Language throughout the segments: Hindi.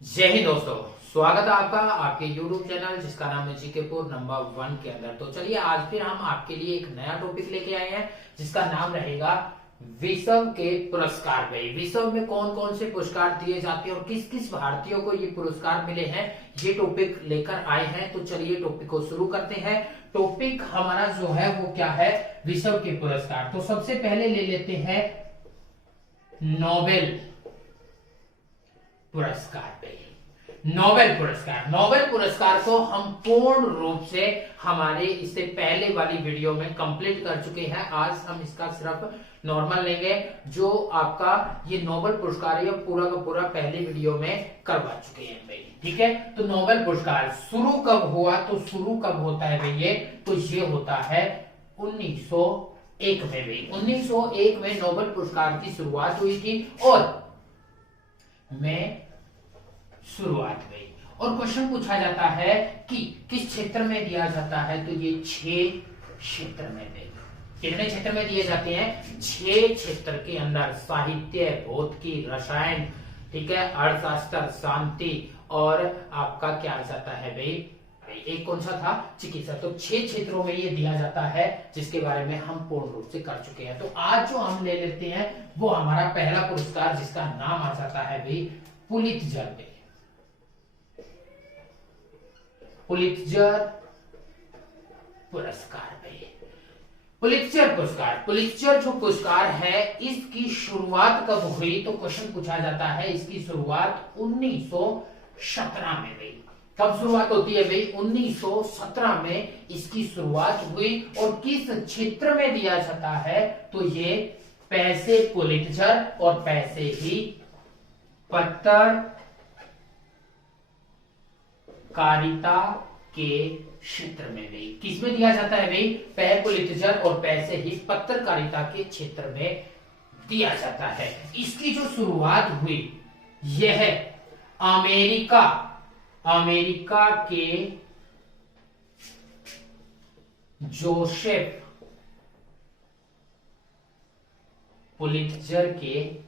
जय हिंद दोस्तों, स्वागत है आपका आपके YouTube चैनल जिसका नाम है जीकेपुर नंबर 1 के अंदर। तो चलिए आज फिर हम आपके लिए एक नया टॉपिक लेके आए हैं जिसका नाम रहेगा विश्व के पुरस्कार। भाई विश्व में कौन कौन से पुरस्कार दिए जाते हैं और किस किस भारतीयों को ये पुरस्कार मिले हैं, ये टॉपिक लेकर आए हैं। तो चलिए टॉपिक को शुरू करते हैं। टॉपिक हमारा जो है वो क्या है, विश्व के पुरस्कार। तो सबसे पहले ले लेते हैं नोबेल पुरस्कार पे। नोबेल पुरस्कार, नोबेल पुरस्कार को हम पूर्ण रूप से हमारे इससे पहले वाली वीडियो में कंप्लीट कर चुके हैं। आज हम इसका सिर्फ नॉर्मल लेंगे। जो आपका ये नोबेल पुरस्कार है पूरा का पूरा पहले वीडियो में करवा चुके हैं भाई, ठीक है। तो नोबेल पुरस्कार शुरू कब हुआ, तो शुरू कब होता है भाई ये, तो ये होता है 1901 में भाई। 1901 में नोबेल पुरस्कार की शुरुआत हुई थी और शुरुआत हुई। और क्वेश्चन पूछा जाता है कि किस क्षेत्र में दिया जाता है, तो ये 6 क्षेत्र में दे। कितने क्षेत्र में दिए जाते हैं, 6 क्षेत्र के अंदर। साहित्य, भौतिकी, रसायन, ठीक है, अर्थशास्त्र, शांति और आपका क्या आ जाता है भाई, एक कौन सा था, चिकित्सा। तो 6 क्षेत्रों में ये दिया जाता है जिसके बारे में हम पूर्ण रूप से कर चुके हैं। तो आज जो हम ले लेते हैं वो हमारा पहला पुरस्कार जिसका नाम आ जाता है भाई पुलित्जर। पुलित्जर पुरस्कार भाई, पुलित्जर पुरस्कार। पुलित्जर जो पुरस्कार है इसकी शुरुआत कब हुई, तो क्वेश्चन पूछा जाता है इसकी शुरुआत 1917 में हुई। कब शुरुआत होती है भाई, 1917 में इसकी शुरुआत हुई। और किस क्षेत्र में दिया जाता है, तो ये पैसे पुलित्जर और पैसे ही पत्रकारिता के क्षेत्र में भी। किसमें दिया जाता है भाई, पैसे पुलित्जर और पैसे ही पत्रकारिता के क्षेत्र में दिया जाता है। इसकी जो शुरुआत हुई यह अमेरिका के जोसेफ पुलित्जर के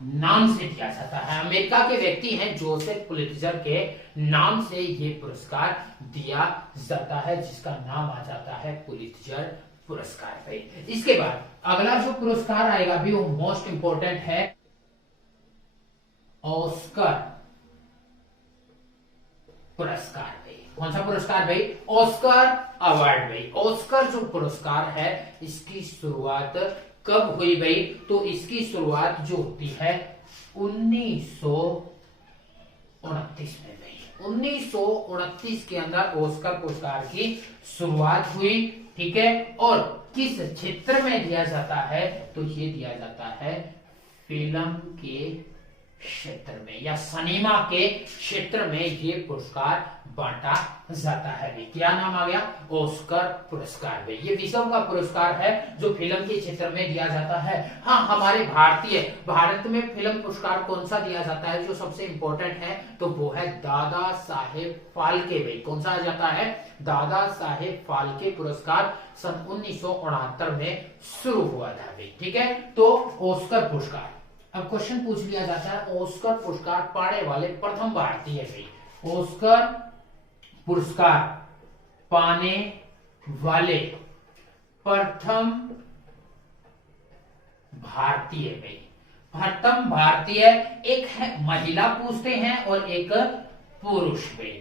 नाम से दिया जाता है। अमेरिका के व्यक्ति हैं जोसेफ पुलित्जर के नाम से ये पुरस्कार दिया जाता है जिसका नाम आ जाता है पुलित्जर पुरस्कार पे। इसके बाद अगला जो पुरस्कार आएगा भी वो मोस्ट इंपोर्टेंट है, ऑस्कर पुरस्कार भाई। कौन सा पुरस्कार भाई, ऑस्कर अवार्ड भाई। ऑस्कर जो पुरस्कार है इसकी शुरुआत कब हुई भाई, तो इसकी शुरुआत जो होती है 1929 में भाई। 1929 के अंदर ऑस्कर पुरस्कार की शुरुआत हुई, ठीक है। और किस क्षेत्र में दिया जाता है, तो ये दिया जाता है फिल्म के क्षेत्र में या सिनेमा के क्षेत्र में ये पुरस्कार बांटा जाता है। क्या नाम आ गया, ऑस्कर पुरस्कार भाई। ये विश्व का पुरस्कार है जो फिल्म के क्षेत्र में दिया जाता है। हाँ, हमारे भारत में फिल्म पुरस्कार कौन सा दिया जाता है जो सबसे इंपॉर्टेंट है, तो वो है दादा साहेब फाल्के भाई। कौन सा आ जाता है, दादा साहेब फाल्के पुरस्कार सन 1969 में शुरू हुआ था भाई, ठीक है। तो ऑस्कर पुरस्कार, अब क्वेश्चन पूछ लिया जाता है ऑस्कर पुरस्कार पाने वाले प्रथम भारतीय भाई। ऑस्कर पुरस्कार पाने वाले प्रथम भारतीय भाई, प्रथम भारतीय एक है महिला पूछते हैं और एक पुरुष भाई।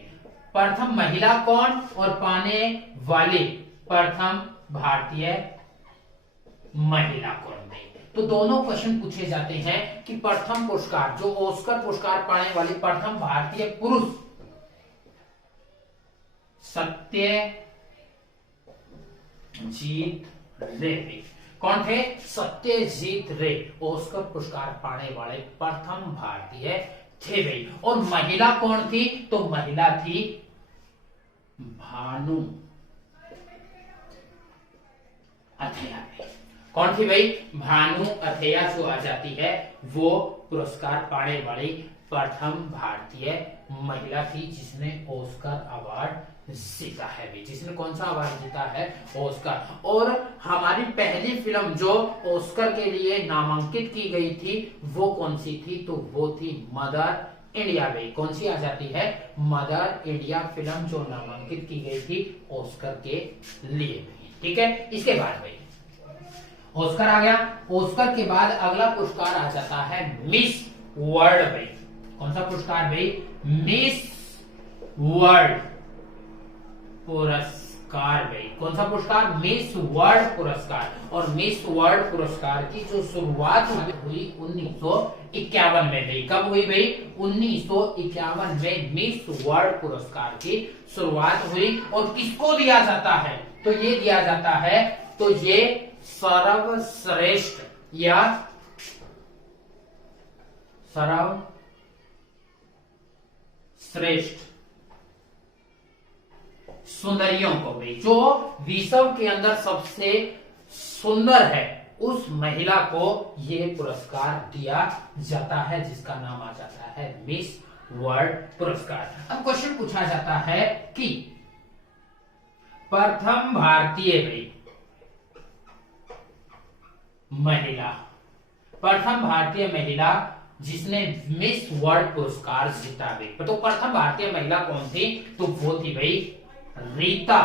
प्रथम महिला कौन और पाने वाले प्रथम भारतीय महिला कौन भाई। तो दोनों क्वेश्चन पूछे जाते हैं कि प्रथम पुरस्कार जो ऑस्कर पुरस्कार पाने वाली प्रथम भारतीय पुरुष सत्यजीत रे। कौन थे, सत्यजीत रे ऑस्कर पुरस्कार पाने वाले प्रथम भारतीय थे भाई। और महिला कौन थी, तो महिला थी भानु अथैया। कौन थी भाई, भानु अथैया जो आ जाती है वो पुरस्कार पाने वाली प्रथम भारतीय महिला थी जिसने ऑस्कर अवार्ड जीता है भी। जिसने कौन सा अवार्ड जीता है, ऑस्कर। और हमारी पहली फिल्म जो ऑस्कर के लिए नामांकित की गई थी वो कौन सी थी, तो वो थी मदर इंडिया भाई, कौन सी आ जाती है, मदर इंडिया फिल्म जो नामांकित की गई थी ऑस्कर के लिए। ठीक है, इसके बाद भाई ऑस्कर आ गया। ऑस्कर के बाद अगला पुरस्कार आ जाता है मिस वर्ल्ड भाई। कौन सा पुरस्कार भाई, मिस वर्ल्ड पुरस्कार भाई। कौन सा पुरस्कार, मिस वर्ल्ड पुरस्कार। और मिस वर्ल्ड पुरस्कार की जो शुरुआत हुई 1951 में भाई। कब हुई भाई, 1951 में मिस वर्ल्ड पुरस्कार की शुरुआत हुई। और किसको दिया जाता है, तो ये दिया जाता है, तो ये सर्वश्रेष्ठ या सर्वश्रेष्ठ सुंदरियों को भी, जो विश्व के अंदर सबसे सुंदर है उस महिला को ये पुरस्कार दिया जाता है, जिसका नाम आ जाता है मिस वर्ल्ड पुरस्कार। अब क्वेश्चन पूछा जाता है कि प्रथम भारतीय भाई महिला, प्रथम भारतीय महिला जिसने मिस वर्ल्ड पुरस्कार जीता भाई, तो प्रथम भारतीय महिला कौन थी, तो वो थी भाई रीता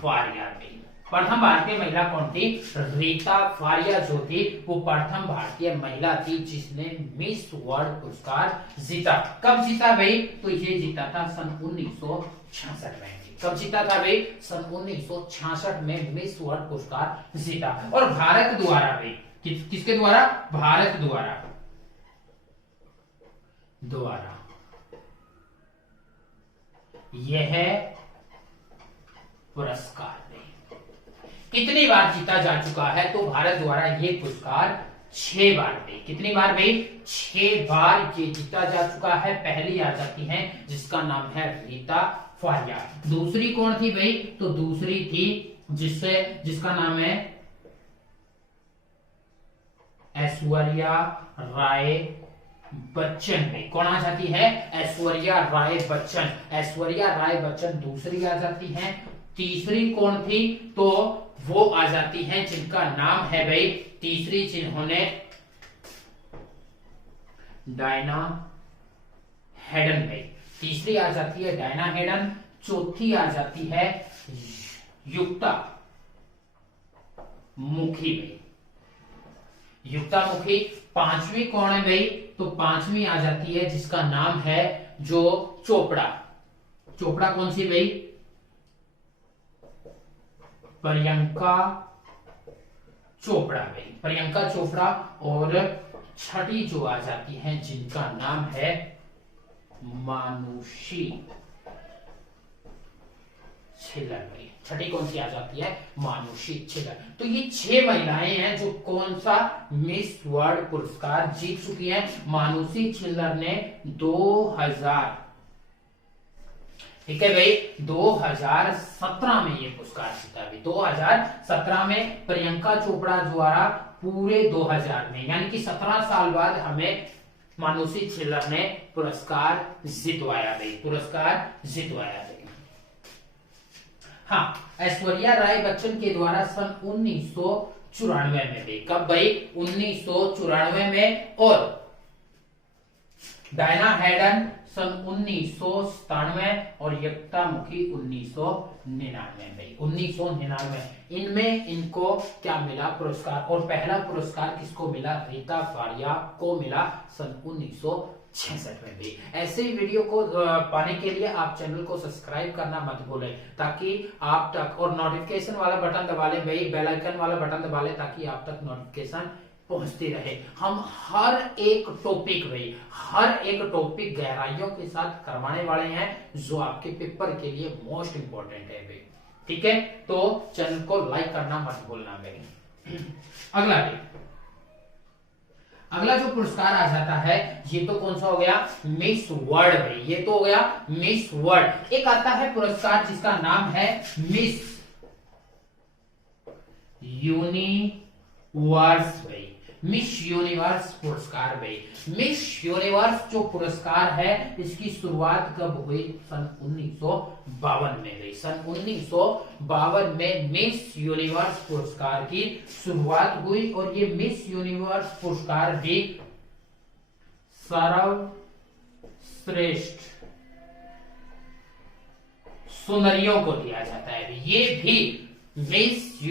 फारिया भाई। प्रथम भारतीय महिला कौन थी, रीता फारिया जो थी वो प्रथम भारतीय महिला थी जिसने मिस वर्ल्ड पुरस्कार जीता। कब जीता भाई, तो ये जीता था सन 1966 में। कब जीता था भाई, सन 1966 में मिस वर्ल्ड पुरस्कार जीता। और भारत द्वारा भाई, किसके द्वारा, भारत द्वारा यह पुरस्कार कितनी बार जीता जा चुका है, तो भारत द्वारा यह पुरस्कार 6 बार भाई। कितनी बार भाई, 6 बार ये जीता जा चुका है। पहली आ जाती है जिसका नाम है रीता फारिया। दूसरी कौन थी भाई, तो दूसरी थी जिसका नाम है ऐश्वर्या राय बच्चन भाई। कौन आ जाती है, ऐश्वर्या राय बच्चन। ऐश्वर्या राय बच्चन दूसरी आ जाती है। तीसरी कौन थी, तो वो आ जाती है जिनका नाम है भाई, तीसरी जिन्होंने डायना हेडन भाई, तीसरी आ जाती है डायना हेडन। चौथी आ जाती है युक्ता मुखी भाई, युक्ता मुखी। पांचवी कौन है भाई, तो पांचवी आ जाती है जिसका नाम है जो चोपड़ा। चोपड़ा कौन सी भाई, प्रियंका चोपड़ा भाई, प्रियंका चोपड़ा। और छठी जो आ जाती है जिनका नाम है मानुषी छिल्लर भाई। छठी कौन सी आ जाती है, मानुषी छिल्लर। तो ये 6 महिलाएं हैं जो कौन सा मिस वर्ल्ड पुरस्कार जीत चुकी हैं। मानुषी छिल्लर ने 2000, ठीक है भाई, 2017 में ये पुरस्कार जीता भाई। 2017 में प्रियंका चोपड़ा द्वारा पूरे 2000 में, यानी कि 17 साल बाद हमें मानुषी छिल्लर ने पुरस्कार जितवाया भाई, पुरस्कार जितवाया भाई। हाँ, ऐश्वर्या राय बच्चन के द्वारा सन 1994 में भाई। कब भाई, 1994 में। और डायना हेडन सन 1997 और युक्ता मुखी 1999 भाई, 1999। इनमें इनको क्या मिला, पुरस्कार। और पहला पुरस्कार किसको मिला, रीता फारिया को मिला सन 1966 में भी। ऐसे ही वीडियो को पाने के लिए आप चैनल को सब्सक्राइब करना मत भूलें, ताकि आप तक, और नोटिफिकेशन वाला बटन दबा लें भाई, बेल आइकन वाला बटन दबा लें ताकि आप तक नोटिफिकेशन पहुंचती रहे। हम हर एक टॉपिक भाई, हर एक टॉपिक गहराइयों के साथ करवाने वाले हैं जो आपके पेपर के लिए मोस्ट इंपॉर्टेंट है भाई। ठीक है, तो चैनल को लाइक करना मत भूलना भाई। अगला जो पुरस्कार आ जाता है, ये तो कौन सा हो गया, मिस वर्ल्ड भाई। ये तो हो गया मिस वर्ल्ड। एक आता है पुरस्कार जिसका नाम है मिस यूनिवर्स भाई, मिस यूनिवर्स पुरस्कार भाई। मिस यूनिवर्स जो पुरस्कार है इसकी शुरुआत कब हुई, सन 1952 में भाई। सन 1952 में मिस यूनिवर्स पुरस्कार की शुरुआत हुई। और ये मिस यूनिवर्स पुरस्कार भी सर्वश्रेष्ठ सर्वश्रेष्ठ सुंदरियों को दिया जाता है। ये भी मिस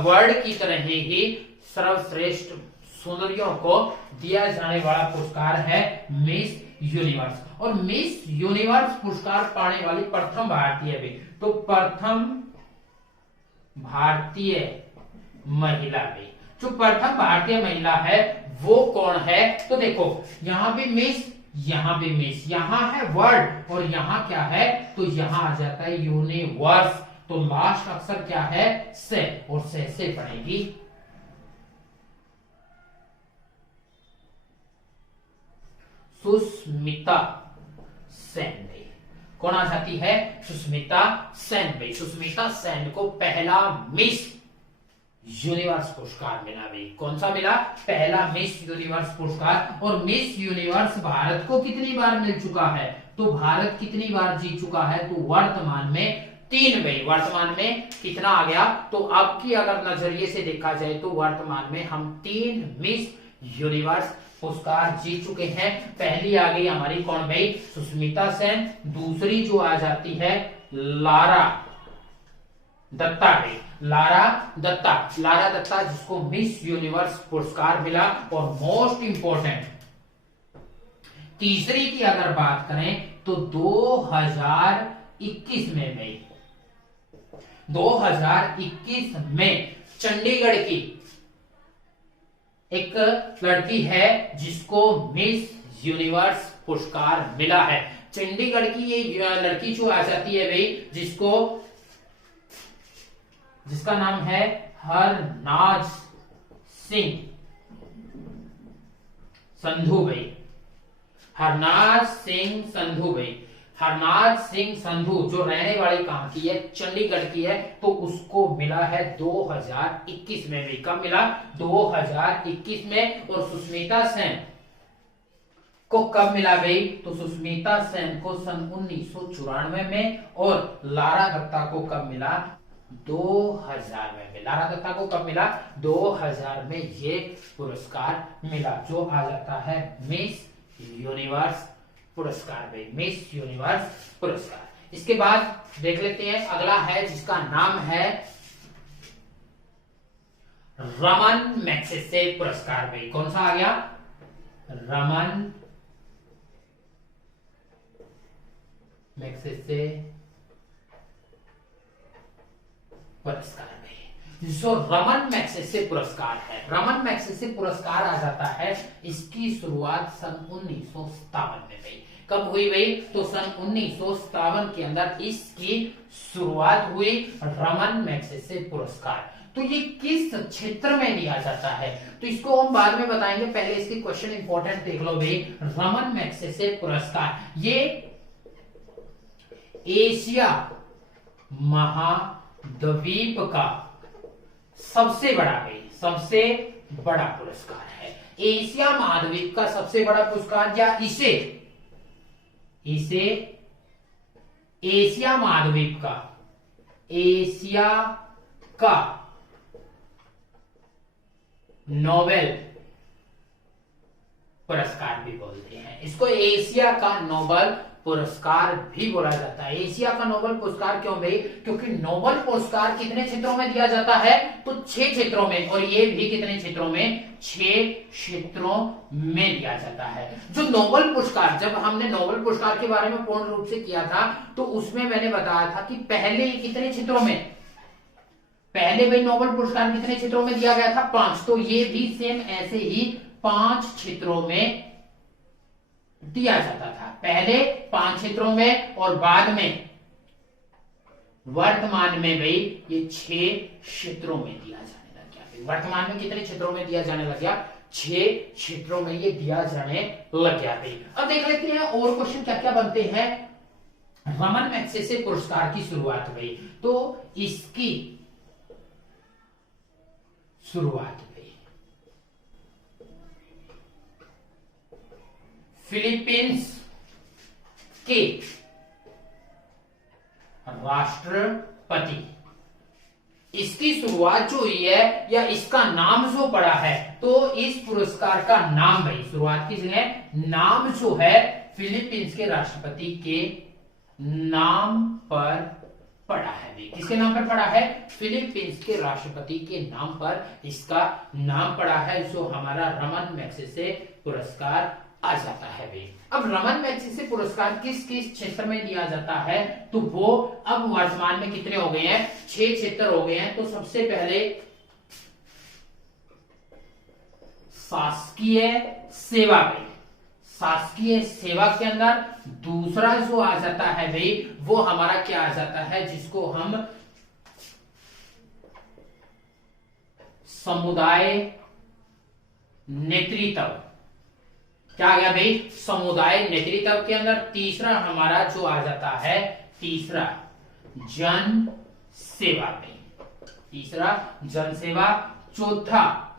वर्ल्ड की तरह ही सर्वश्रेष्ठ सुंदरियों को दिया जाने वाला पुरस्कार है मिस यूनिवर्स। और मिस यूनिवर्स पुरस्कार पाने वाली प्रथम भारतीय भी, तो प्रथम भारतीय महिला भी, जो प्रथम भारतीय महिला है वो कौन है? तो देखो यहां भी मिस, यहां भी मिस, यहां है वर्ल्ड और यहां क्या है? तो यहां आ जाता है यूनिवर्स। तो लास्ट अक्षर क्या है? से, और से पड़ेगी सुष्मिता सेन। कौन आ जाती है? सुष्मिता सेन भाई। सुष्मिता सेन को पहला मिस यूनिवर्स पुरस्कार मिला भाई। कौन सा मिला? पहला मिस यूनिवर्स पुरस्कार। और मिस यूनिवर्स भारत को कितनी बार मिल चुका है? तो भारत कितनी बार जीत चुका है? तो वर्तमान में 3 भाई। वर्तमान में कितना आ गया? तो अब की अगर नजरिए से देखा जाए तो वर्तमान में हम 3 मिस यूनिवर्स पुरस्कार जीत चुके हैं। पहली आ गई हमारी कौन भाई? सुष्मिता सेन। दूसरी जो आ जाती है लारा दत्ता भाई, लारा दत्ता जिसको मिस यूनिवर्स पुरस्कार मिला। और मोस्ट इंपोर्टेंट तीसरी की अगर बात करें तो 2021 में भाई, 2021 में चंडीगढ़ की एक लड़की है जिसको मिस यूनिवर्स पुरस्कार मिला है। चंडीगढ़ की ये लड़की जो आ जाती है भाई, जिसका नाम है हरनाज सिंह संधू भाई। हरनाज सिंह संधू जो रहने वाली कहां की है? चंडीगढ़ की है। तो उसको मिला है 2021 में भी। कब मिला? 2021 में। और सुष्मिता सेन को कब मिला भाई? तो सुष्मिता सेन को सन 1994 में। और लारा दत्ता को कब मिला? 2000 में। लारा दत्ता को कब मिला? 2000 में ये पुरस्कार मिला, जो आ जाता है मिस यूनिवर्स पुरस्कार भाई। मिस यूनिवर्स पुरस्कार। इसके बाद देख लेते हैं अगला है जिसका नाम है रमन मैग्सेसे पुरस्कार भाई। कौन सा आ गया? रमन मैग्सेसे पुरस्कार भाई। जो रमन मैग्सेसे पुरस्कार है, रमन मैग्सेसे पुरस्कार आ जाता है, इसकी शुरुआत सन 1957 में भाई। कब हुई भाई? तो सन 1957 के अंदर इसकी शुरुआत हुई रमन मैग्सेसे पुरस्कार। तो ये किस क्षेत्र में दिया जाता है? तो इसको हम बाद में बताएंगे, पहले इसकी क्वेश्चन इंपॉर्टेंट देख लो भाई। रमन मैग्सेसे पुरस्कार ये एशिया महाद्वीप का सबसे बड़ा भाई, सबसे बड़ा पुरस्कार है। एशिया महाद्वीप का सबसे बड़ा पुरस्कार, या इसे एशिया महाद्वीप का, एशिया का नोबेल पुरस्कार भी बोलते हैं। इसको एशिया का नोबेल पुरस्कार भी बोला जाता है। एशिया का नोबेल पुरस्कार क्यों भाई? क्योंकि नोबेल पुरस्कार कितने क्षेत्रों में दिया जाता है? तो 6 क्षेत्रों में। और ये भी कितने क्षेत्रों में? 6 क्षेत्रों में दिया जाता है। जो नोबेल पुरस्कार, जब हमने नोबेल पुरस्कार के बारे में पूर्ण रूप से किया था तो उसमें मैंने बताया था कि पहले कितने क्षेत्रों में, पहले भाई नोबेल पुरस्कार कितने क्षेत्रों में दिया गया था? 5। तो ये भी सेम ऐसे ही 5 क्षेत्रों में दिया जाता था। पहले 5 क्षेत्रों में और बाद में वर्तमान में भाई ये 6 क्षेत्रों में दिया जाने लग गया। वर्तमान में कितने क्षेत्रों में दिया जाने लग गया? 6 क्षेत्रों में ये दिया जाने लग गया भाई। अब देख लेते हैं और क्वेश्चन क्या क्या बनते हैं। रमन मैग्सेसे पुरस्कार की शुरुआत भाई, तो इसकी शुरुआत फिलीपींस के राष्ट्रपति, इसकी शुरुआत जो हुई है या इसका नाम जो पड़ा है, तो इस पुरस्कार का नाम भाई, शुरुआत की जगह नाम जो है फिलीपींस के राष्ट्रपति के नाम पर पड़ा है। किसके नाम पर पड़ा है? फिलीपींस के राष्ट्रपति के नाम पर इसका नाम पड़ा है, जो हमारा रमन मैग्सेसे पुरस्कार आ जाता है भाई। अब रमन मैग्सेसे पुरस्कार किस किस क्षेत्र में दिया जाता है, तो वो अब वर्तमान में कितने हो गए हैं? 6 क्षेत्र हो गए हैं। तो सबसे पहले शासकीय सेवा पे, शासकीय सेवा के अंदर दूसरा जो आ जाता है भाई, वो हमारा क्या आ जाता है, जिसको हम समुदाय नेतृत्व, क्या आ गया भाई? समुदाय नेतृत्व के अंदर तीसरा हमारा जो आ जाता है, तीसरा जन सेवा पे, तीसरा जन सेवा, चौथा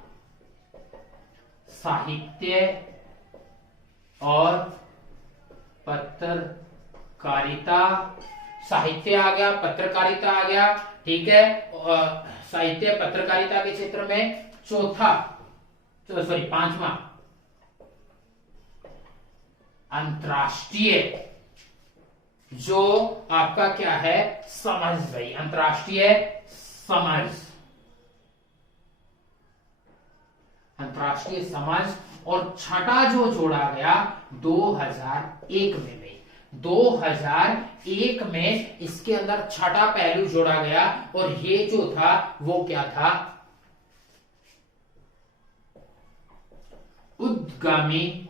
साहित्य और पत्रकारिता, साहित्य आ गया, पत्रकारिता आ गया, ठीक है। साहित्य पत्रकारिता के क्षेत्र में चौथा, सॉरी पांचवा अंतर्राष्ट्रीय, जो आपका क्या है? समझ भाई, अंतर्राष्ट्रीय समझ, अंतर्राष्ट्रीय समझ। और छठा जो जोड़ा गया 2001 में भाई, 2001 में इसके अंदर छठा पहलू जोड़ा गया, और ये जो था वो क्या था? उद्गामी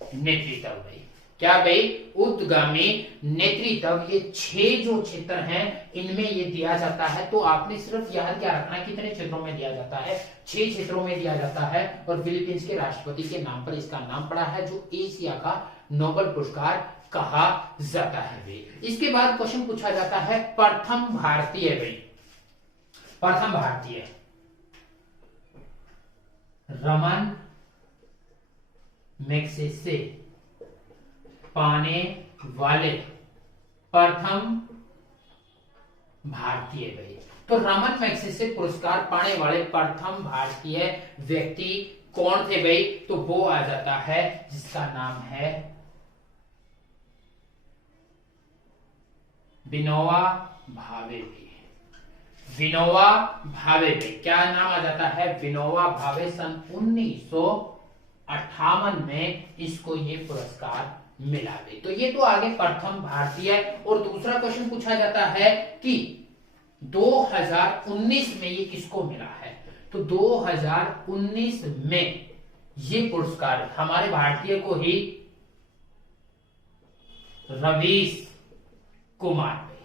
नेतृत्व भाई। क्या भाई? उद्गामी नेतृत्व। ये 6 जो क्षेत्र हैं इनमें ये दिया जाता है। तो आपने सिर्फ याद क्या रखना है, कितने क्षेत्रों में दिया जाता है? 6 क्षेत्रों में दिया जाता है, और फिलीपींस के राष्ट्रपति के नाम पर इसका नाम पड़ा है, जो एशिया का नोबेल पुरस्कार कहा जाता है भाई। इसके बाद क्वेश्चन पूछा जाता है प्रथम भारतीय भाई, प्रथम भारतीय रमन मैग्सेसे पाने वाले प्रथम भारतीय भाई। तो रमन मैग्सेसे पुरस्कार पाने वाले प्रथम भारतीय व्यक्ति कौन थे भाई? तो वो आ जाता है जिसका नाम है विनोबा भावे। विनोबा भावे, क्या नाम आ जाता है? विनोबा भावे। सन 1958 में इसको ये पुरस्कार मिला दे। तो ये तो आगे प्रथम भारतीय। और दूसरा क्वेश्चन पूछा जाता है कि 2019 में ये किसको मिला है? तो 2019 में ये पुरस्कार हमारे भारतीय को ही रवीश कुमार भाई,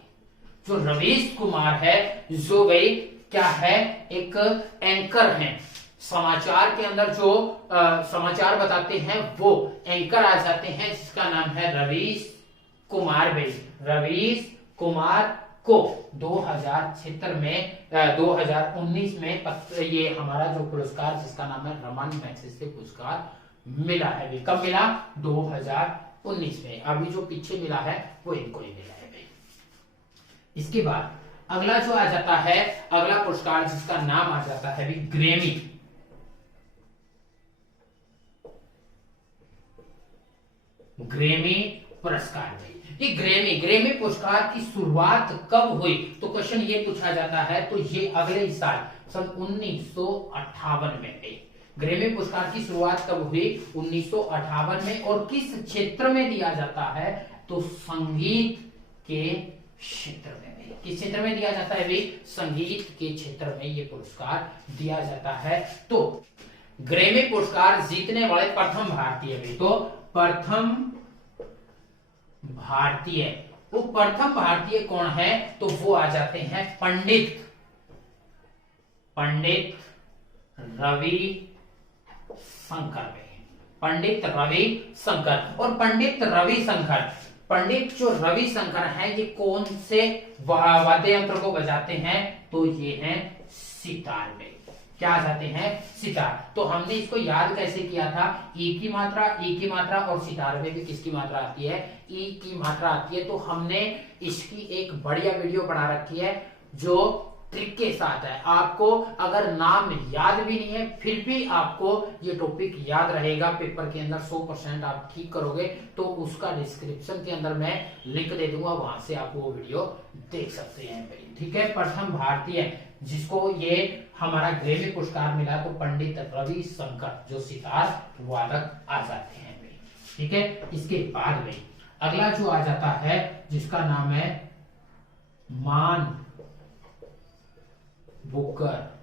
जो रवीश कुमार है, जो भाई क्या है? एक एंकर हैं, समाचार के अंदर जो समाचार बताते हैं वो एंकर आ जाते हैं, जिसका नाम है रवीश कुमार भाई। रवीश कुमार को 2006 में 2019 में ये हमारा जो पुरस्कार, जिसका नाम है रमन मैग्सेसे पुरस्कार मिला है। कब मिला? 2019 में। अभी जो पीछे मिला है वो इनको ही मिला है भाई। इसके बाद अगला जो आ जाता है, अगला पुरस्कार जिसका नाम आ जाता है भी ग्रैमी। ग्रैमी पुरस्कार भाई। ये ग्रैमी पुरस्कार की शुरुआत कब हुई? तो क्वेश्चन ये पूछा जाता है। तो ये अगले साल सन 1958 में हुई। ग्रैमी पुरस्कार की शुरुआत कब हुई? 1958 में। और किस क्षेत्र में दिया जाता है? तो संगीत के क्षेत्र में। किस क्षेत्र में दिया जाता है भाई? संगीत के क्षेत्र में ये पुरस्कार दिया जाता है। तो ग्रैमी पुरस्कार जीतने वाले प्रथम भारतीय भी, तो प्रथम भारतीय, वो प्रथम भारतीय कौन है? तो वो आ जाते हैं पंडित रवि शंकर। पंडित रवि शंकर। और पंडित रवि शंकर, पंडित जो रवि शंकर है, ये कौन से वाद्य यंत्र को बजाते हैं? तो ये हैं सितार में। क्या आ जाते हैं? सितार। तो हमने इसको याद कैसे किया था? ई की मात्रा और सितार में भी किसकी मात्रा आती है? ई की मात्रा आती है। तो हमने इसकी एक बढ़िया वीडियो बना रखी है, जो ट्रिक के साथ है। आपको अगर नाम याद भी नहीं है फिर भी आपको ये टॉपिक याद रहेगा, पेपर के अंदर 100% आप ठीक करोगे, तो उसका डिस्क्रिप्शन के अंदर मैं लिंक दे दूंगा, वहां से आप वो वीडियो देख सकते हैं भाई। ठीक है, प्रथम भारतीय जिसको ये हमारा ग्रेमी पुरस्कार मिला तो पंडित रवि शंकर जो सितार वादक आ जाते हैं भाई। ठीक है, इसके बाद भाई अगला जो आ जाता है जिसका नाम है मान बुकर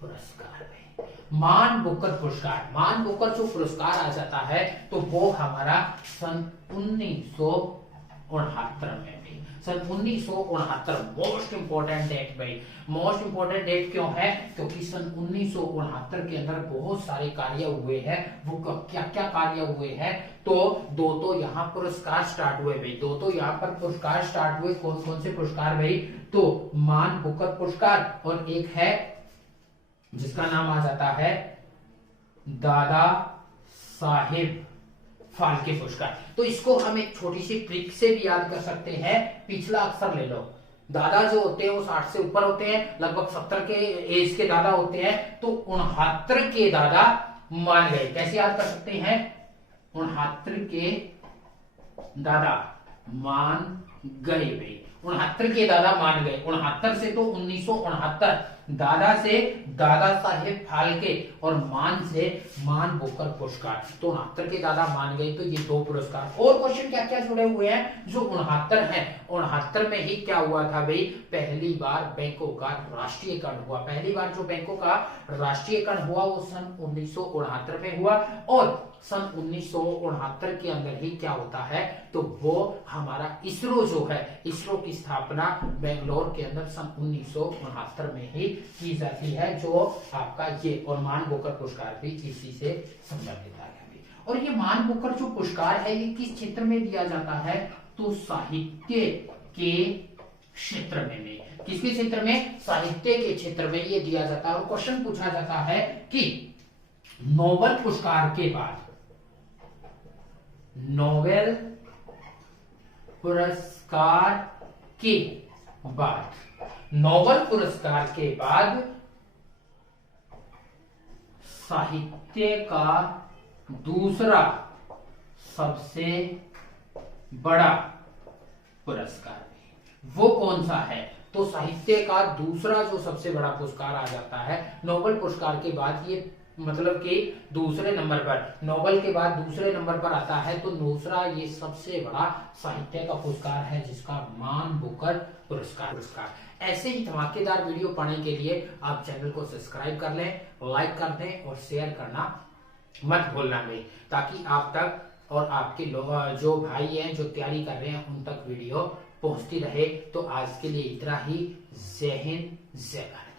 पुरस्कार। मान बुकर पुरस्कार, मान बुकर जो पुरस्कार आ जाता है तो वो हमारा सन 1969 में भी, सन 1969 मोस्ट इंपोर्टेंट डेट भाई। मोस्ट इंपोर्टेंट डेट क्यों है? क्योंकि सन 1969 के अंदर बहुत सारे कार्य हुए हैं। वो क्या क्या कार्य हुए हैं? तो दो यहाँ पुरस्कार स्टार्ट हुए भाई, दो यहाँ पर पुरस्कार स्टार्ट हुए। कौन कौन से पुरस्कार भाई? तो मान बुकर पुरस्कार और एक है जिसका नाम आ जाता है दादा साहेब फाल्के पुरस्कार। तो इसको हम एक छोटी सी ट्रिक से भी याद कर सकते हैं, पिछला अक्षर ले लो। दादा जो होते हैं वो 60 से ऊपर होते हैं, लगभग 70 के एज के दादा होते हैं, तो 69 के दादा मान गए। कैसे याद कर सकते हैं? 69 के दादा मान गए भाई, 69 के दादा मान गए। 69 से तो 1969, दादा से दादा साहेब फाल्के और मान से मान बुकर पुरस्कार, तो 69 के दादा मान गए। तो ये दो पुरस्कार। और क्वेश्चन क्या क्या जुड़े हुए हैं? जो 69 है, 69 में ही क्या हुआ था भाई? पहली बार बैंकों का राष्ट्रीयकरण हुआ। पहली बार जो बैंकों का राष्ट्रीयकरण हुआ वो सन 1969 में हुआ। और सन 1969 के अंदर ही क्या होता है? तो वो हमारा इसरो जो है, इसरो की स्थापना बेंगलोर के अंदर सन 1969 में ही की जाती है, जो आपका ये और मान बुकर पुरस्कार भी इसी से संबंधित है। और ये मान बुकर जो पुरस्कार है ये किस क्षेत्र में दिया जाता है? तो साहित्य के क्षेत्र में। किसके क्षेत्र में? साहित्य के क्षेत्र में ये दिया जाता है। और क्वेश्चन पूछा जाता है कि नोबेल पुरस्कार के बाद, नोबेल पुरस्कार के बाद, नोबेल पुरस्कार के बाद साहित्य का दूसरा सबसे बड़ा पुरस्कार वो कौन सा है? तो साहित्य का दूसरा जो सबसे बड़ा पुरस्कार आ जाता है नोबेल पुरस्कार के बाद, ये मतलब कि दूसरे नंबर पर, नोबेल के बाद दूसरे नंबर पर आता है, तो दूसरा ये सबसे बड़ा साहित्य का पुरस्कार है जिसका मान बुकर पुरस्कार। ऐसे ही धमाकेदार वीडियो पाने के लिए आप चैनल को सब्सक्राइब कर लें, लाइक कर दें और शेयर करना मत भूलना भाई, ताकि आप तक और आपके लोग जो भाई हैं जो तैयारी कर रहे हैं उन तक वीडियो पहुंचती रहे। तो आज के लिए इतना ही। जय हिंद, जय भारत।